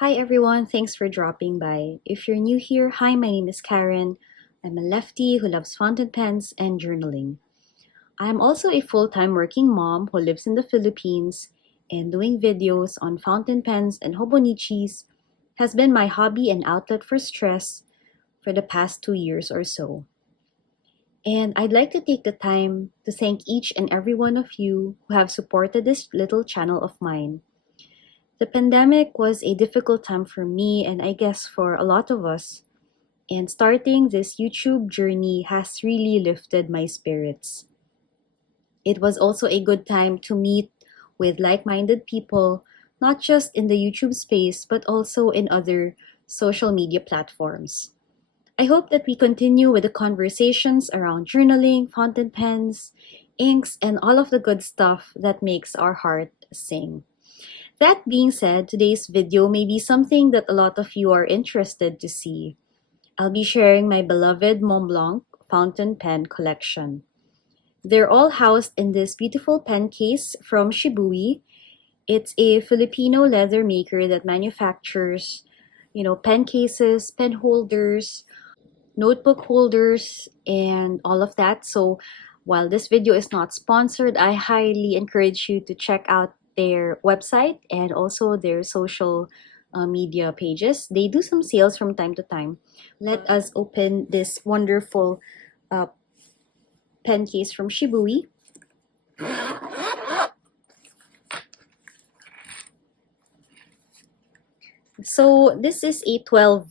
Hi everyone, thanks for dropping by. If you're new here, hi, my name is Karen. I'm a lefty who loves fountain pens and journaling. I'm also a full-time working mom who lives in the Philippines, and doing videos on fountain pens and hobonichis has been my hobby and outlet for stress for the past 2 years or so. And I'd like to take the time to thank each and every one of you who have supported this little channel of mine. The pandemic was a difficult time for me and I guess for a lot of us, and starting this YouTube journey has really lifted my spirits. It was also a good time to meet with like-minded people, not just in the YouTube space, but also in other social media platforms. I hope that we continue with the conversations around journaling, fountain pens, inks, and all of the good stuff that makes our heart sing. That being said, today's video may be something that a lot of you are interested to see. I'll be sharing my beloved Montblanc Fountain Pen Collection. They're all housed in this beautiful pen case from Shibui. It's a Filipino leather maker that manufactures, pen cases, pen holders, notebook holders, and all of that. So while this video is not sponsored, I highly encourage you to check out their website and also their social media pages. They do some sales from time to time. Let us open this wonderful uh, pen case from Shibui. So this is a 12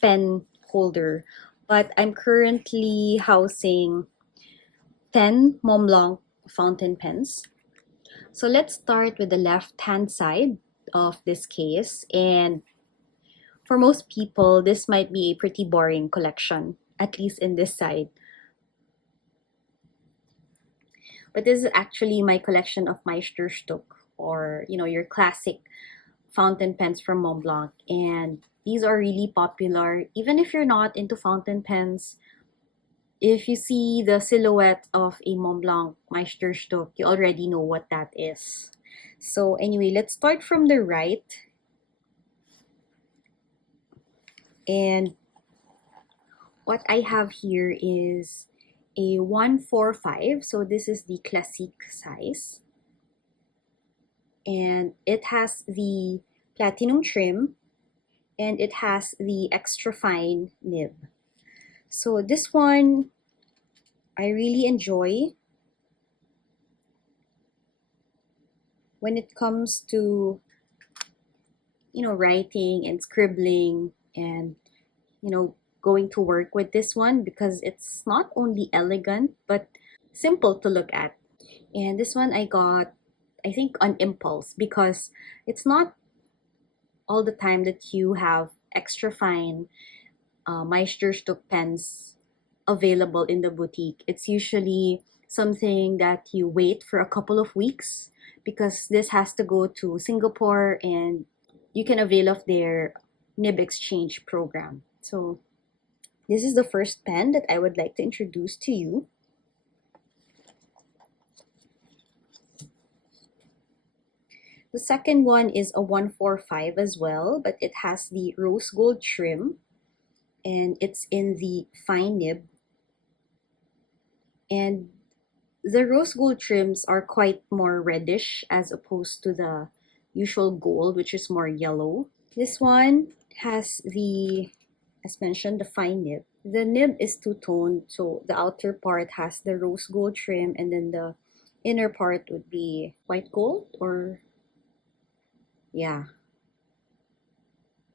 pen holder, but I'm currently housing 10 Montblanc fountain pens. So let's start with the left-hand side of this case. And for most people, this might be a pretty boring collection, at least in this side. But this is actually my collection of Meisterstück, or your classic fountain pens from Montblanc. And these are really popular. Even if you're not into fountain pens, if you see the silhouette of a Montblanc Meisterstück, you already know what that is. So anyway, let's start from the right. And what I have here is a 145. So this is the classique size. And it has the platinum trim and it has the extra fine nib. So this one I really enjoy when it comes to writing and scribbling and going to work with this one, because it's not only elegant but simple to look at. And this one I got, I think, on impulse, because it's not all the time that you have extra fine Meisterstück pens available in the boutique. It's usually something that you wait for a couple of weeks, because this has to go to Singapore and you can avail of their nib exchange program. So this is the first pen that I would like to introduce to you. The second one is a 145 as well, but it has the rose gold trim and it's in the fine nib. And the rose gold trims are quite more reddish as opposed to the usual gold, which is more yellow. This one has the, as mentioned, the fine nib. The nib is two-toned, so the outer part has the rose gold trim and then the inner part would be white gold, or yeah,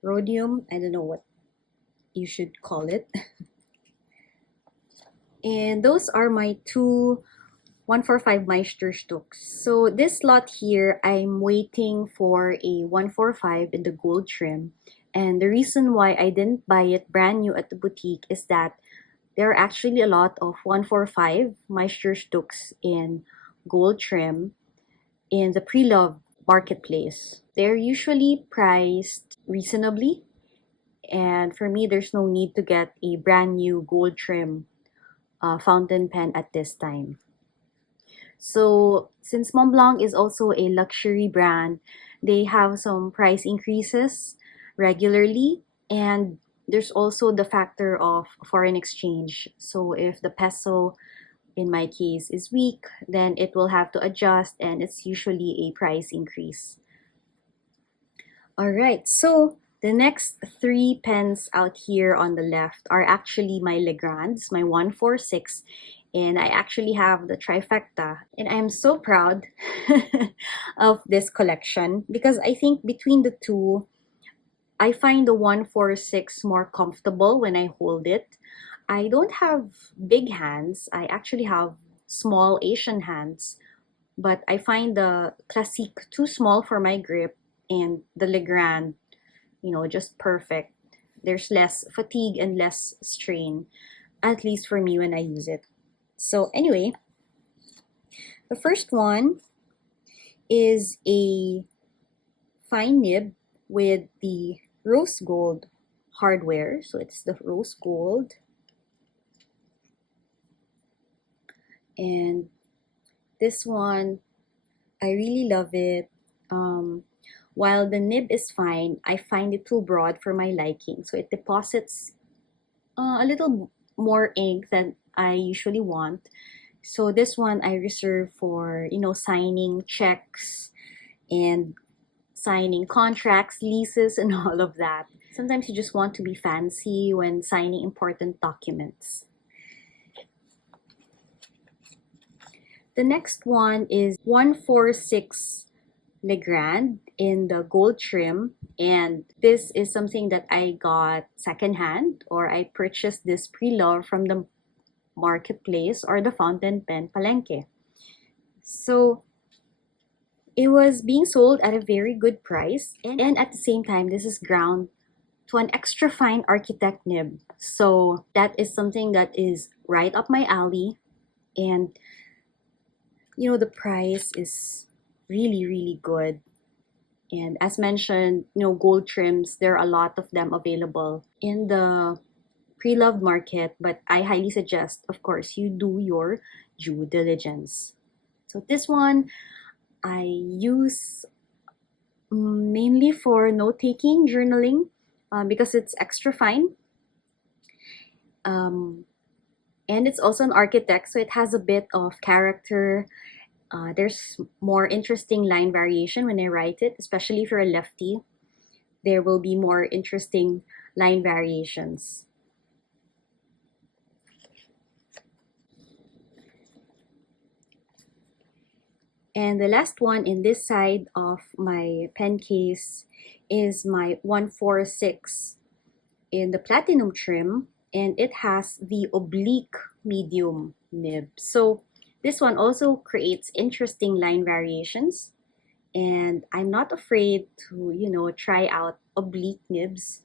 rhodium. I don't know what you should call it. And those are my two 145 Meisterstücks. So this lot here, I'm waiting for a 145 in the gold trim. And the reason why I didn't buy it brand new at the boutique is that there are actually a lot of 145 Meisterstücks in gold trim in the pre-loved marketplace. They're usually priced reasonably. And for me, there's no need to get a brand new gold trim fountain pen at this time. So since Montblanc is also a luxury brand, they have some price increases regularly. And there's also the factor of foreign exchange. So if the peso, in my case, is weak, then it will have to adjust, and it's usually a price increase. All right, so the next three pens out here on the left are actually my Legrands, my 146, and I actually have the trifecta. And I'm so proud of this collection because I think between the two, I find the 146 more comfortable when I hold it. I don't have big hands. I actually have small Asian hands, but I find the Classique too small for my grip and the Legrand, just perfect. There's less fatigue and less strain, at least for me when I use it. So anyway, the first one is a fine nib with the rose gold hardware. So it's the rose gold. And this one, I really love it. While the nib is fine, I find it too broad for my liking. So it deposits a little more ink than I usually want. So this one I reserve for, signing checks and signing contracts, leases, and all of that. Sometimes you just want to be fancy when signing important documents. The next one is 146 Legrand in the gold trim, and this is something that I got secondhand, or I purchased this pre-loved from the marketplace or the fountain pen palenque. So it was being sold at a very good price, and at the same time, this is ground to an extra fine architect nib. So that is something that is right up my alley, and the price is really, really good. And as mentioned, gold trims, there are a lot of them available in the pre-loved market, but I highly suggest, of course, you do your due diligence. So this one I use mainly for note-taking, journaling, because it's extra fine. And it's also an architect, so it has a bit of character. There's more interesting line variation when I write it, especially if you're a lefty. There will be more interesting line variations. And the last one in this side of my pen case is my 146 in the platinum trim, and it has the oblique medium nib. So this one also creates interesting line variations, and I'm not afraid to, try out oblique nibs.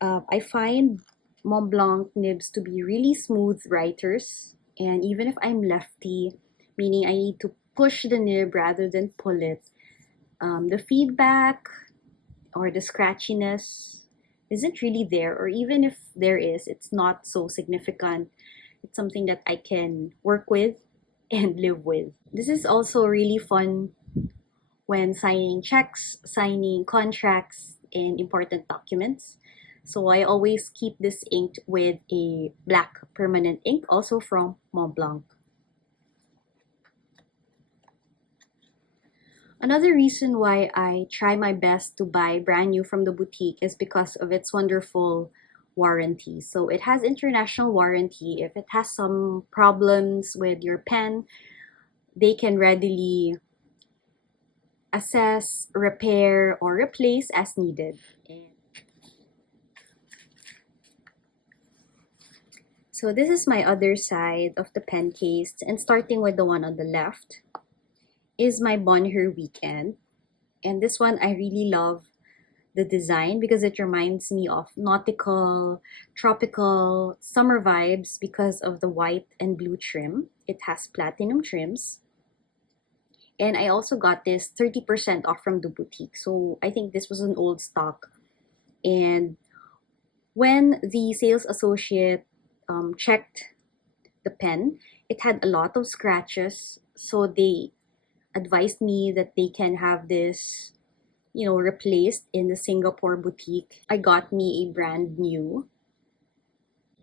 I find Montblanc nibs to be really smooth writers, and even if I'm lefty, meaning I need to push the nib rather than pull it, the feedback or the scratchiness isn't really there, or even if there is, it's not so significant. It's something that I can work with and live with. This is also really fun when signing checks, signing contracts, and important documents. So I always keep this inked with a black permanent ink, also from Montblanc. Another reason why I try my best to buy brand new from the boutique is because of its wonderful warranty. So it has international warranty. If it has some problems with your pen, they can readily assess, repair, or replace as needed. So this is my other side of the pen case, and starting with the one on the left is my Bonheur Weekend. And this one I really love the design because it reminds me of nautical, tropical, summer vibes because of the white and blue trim. It has platinum trims. And I also got this 30% off from the boutique. So I think this was an old stock. And when the sales associate checked the pen, it had a lot of scratches. So they advised me that they can have this, replaced in the Singapore boutique. I got me a brand new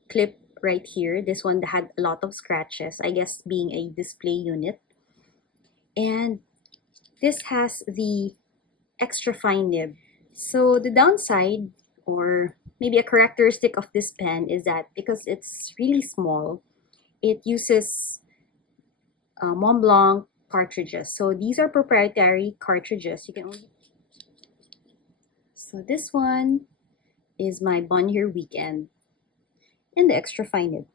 clip right here. This one had a lot of scratches, I guess being a display unit. And this has the extra fine nib. So the downside, or maybe a characteristic of this pen, is that because it's really small, it uses Montblanc cartridges. So these are proprietary cartridges. You can only... So this one is my Bon Here Weekend and the extra fine nib.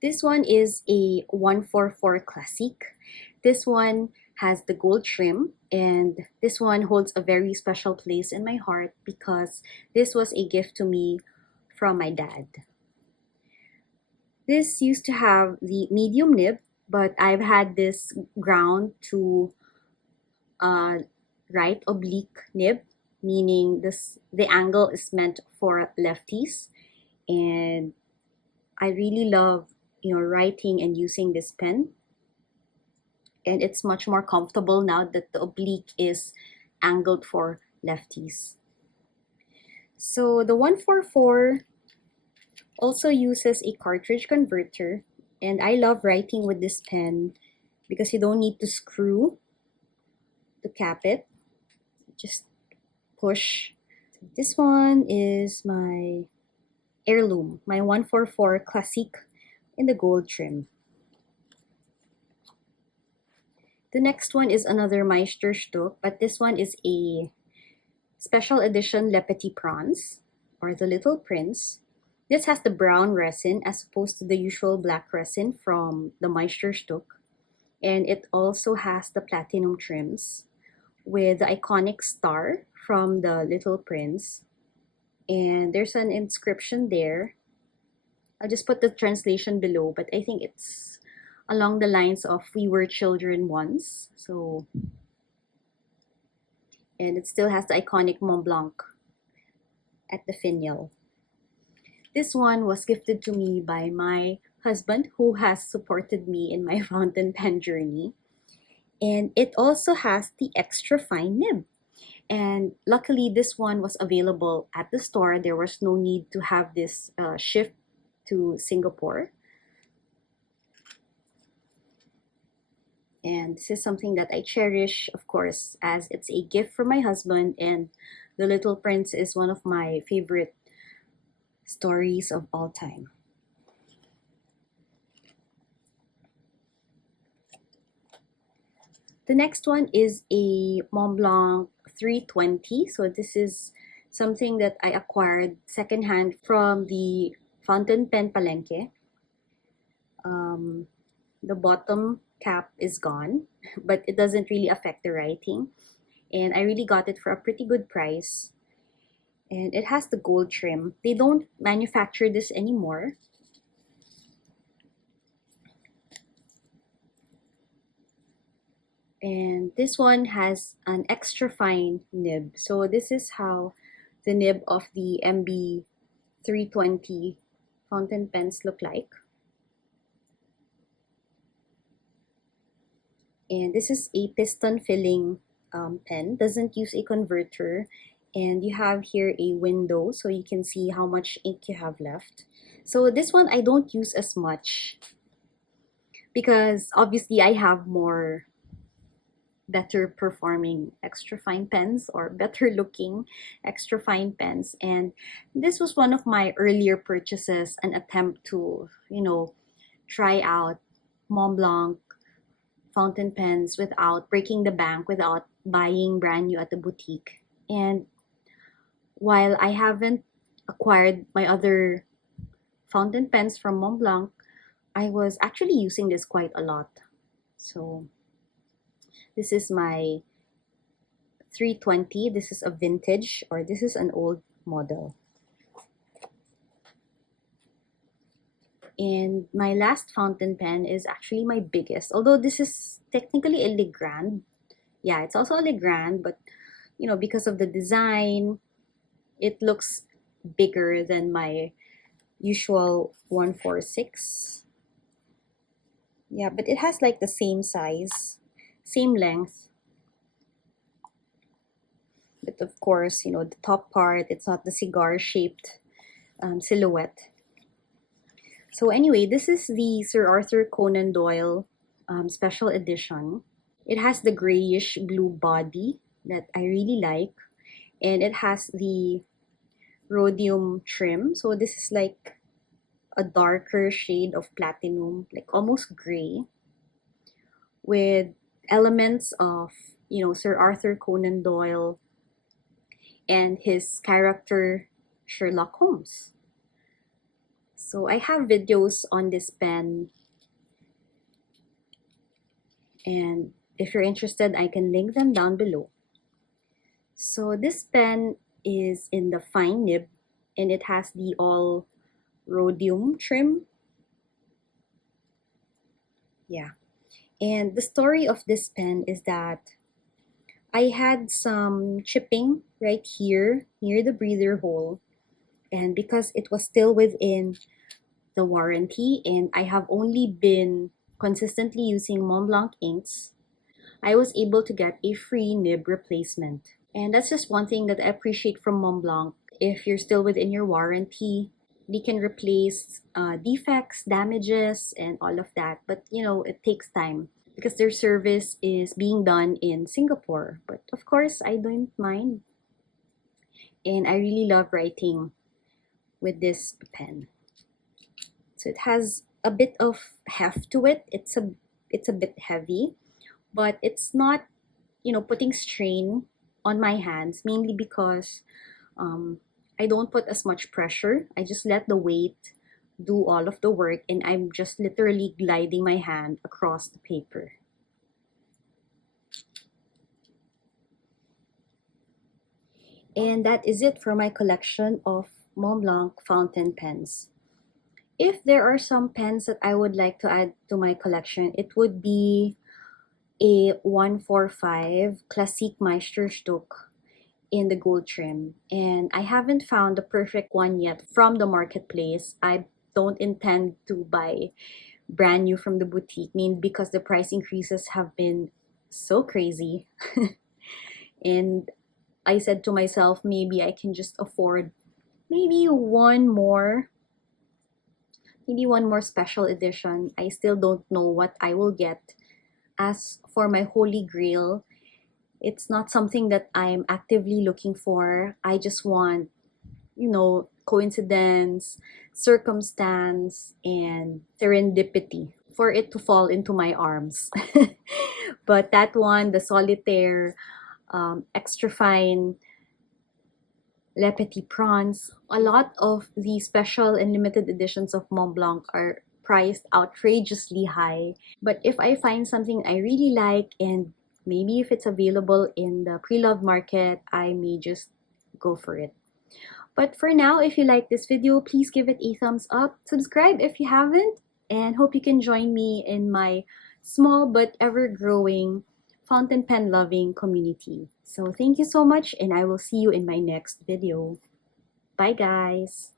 This one is a 144 Classic. This one has the gold trim, and this one holds a very special place in my heart because this was a gift to me from my dad. This used to have the medium nib, but I've had this ground to right oblique nib, meaning the angle is meant for lefties, and I really love writing and using this pen, and it's much more comfortable now that the oblique is angled for lefties. So the 144 also uses a cartridge converter, and I love writing with this pen because you don't need to screw to cap it, just push. This one is my heirloom, my 144 Classic in the gold trim. The next one is another Meisterstück, but this one is a special edition Le Petit Prince, or the Little Prince. This has the brown resin as opposed to the usual black resin from the Meisterstück. And it also has the platinum trims with the iconic star from the Little Prince. And there's an inscription there. I'll just put the translation below, but I think it's along the lines of "We were children once." So, and it still has the iconic Montblanc at the finial. This one was gifted to me by my husband, who has supported me in my fountain pen journey. And it also has the extra fine nib. And luckily, this one was available at the store. There was no need to have this shift to Singapore. And this is something that I cherish, of course, as it's a gift from my husband, and The Little Prince is one of my favorite stories of all time. The next one is a Montblanc 320. So this is something that I acquired secondhand from the Fountain Pen Palenque. The bottom cap is gone, but it doesn't really affect the writing. And I really got it for a pretty good price. And it has the gold trim. They don't manufacture this anymore. And this one has an extra fine nib. So this is how the nib of the MB 320 fountain pens look like. And this is a piston filling pen, doesn't use a converter. And you have here a window so you can see how much ink you have left. So this one I don't use as much because obviously I have more better performing extra fine pens, or better looking extra fine pens. And this was one of my earlier purchases, an attempt to, try out Montblanc fountain pens without breaking the bank, without buying brand new at the boutique. And while I haven't acquired my other fountain pens from Montblanc, I was actually using this quite a lot. So this is my 320. This is a vintage, or this is an old model. And my last fountain pen is actually my biggest, although this is technically a Legrand. Yeah, it's also a Legrand, but because of the design, it looks bigger than my usual 146. Yeah, but it has like the same size same length. But of course, you know, the top part, it's not the cigar-shaped silhouette. So anyway, this is the Sir Arthur Conan Doyle special edition. It has the grayish blue body that I really like, and it has the rhodium trim. So this is like a darker shade of platinum, like almost gray, with elements of, you know, Sir Arthur Conan Doyle and his character Sherlock Holmes. So I have videos on this pen, and if you're interested, I can link them down below. So this pen is in the fine nib, and it has the all rhodium trim. Yeah. And the story of this pen is that I had some chipping right here near the breather hole, and because it was still within the warranty and I have only been consistently using Montblanc inks, I was able to get a free nib replacement. And that's just one thing that I appreciate from Montblanc. If you're still within your warranty, they can replace defects, damages, and all of that. But you know, it takes time because their service is being done in Singapore. But of course, I don't mind. And I really love writing with this pen. So it has a bit of heft to it. It's a bit heavy, but it's not, you know, putting strain on my hands, mainly because I don't put as much pressure. I just let the weight do all of the work, and I'm just literally gliding my hand across the paper. And that is it for my collection of Montblanc fountain pens. If there are some pens that I would like to add to my collection, it would be a 145 Classique Meisterstück in the gold trim. And I haven't found the perfect one yet from the marketplace. I don't intend to buy brand new from the boutique, because the price increases have been so crazy. And I said to myself, maybe I can just afford maybe one more special edition. I still don't know what I will get. As for my holy grail, it's not something that I'm actively looking for. I just want, you know, coincidence, circumstance, and serendipity for it to fall into my arms. But that one, the solitaire, extra fine, Le Petit Prawns, a lot of the special and limited editions of Montblanc are priced outrageously high. But if I find something I really like, and maybe if it's available in the pre-loved market, I may just go for it. But for now, if you like this video, please give it a thumbs up. Subscribe if you haven't, and hope you can join me in my small but ever-growing fountain pen loving community. So thank you so much, and I will see you in my next video. Bye guys!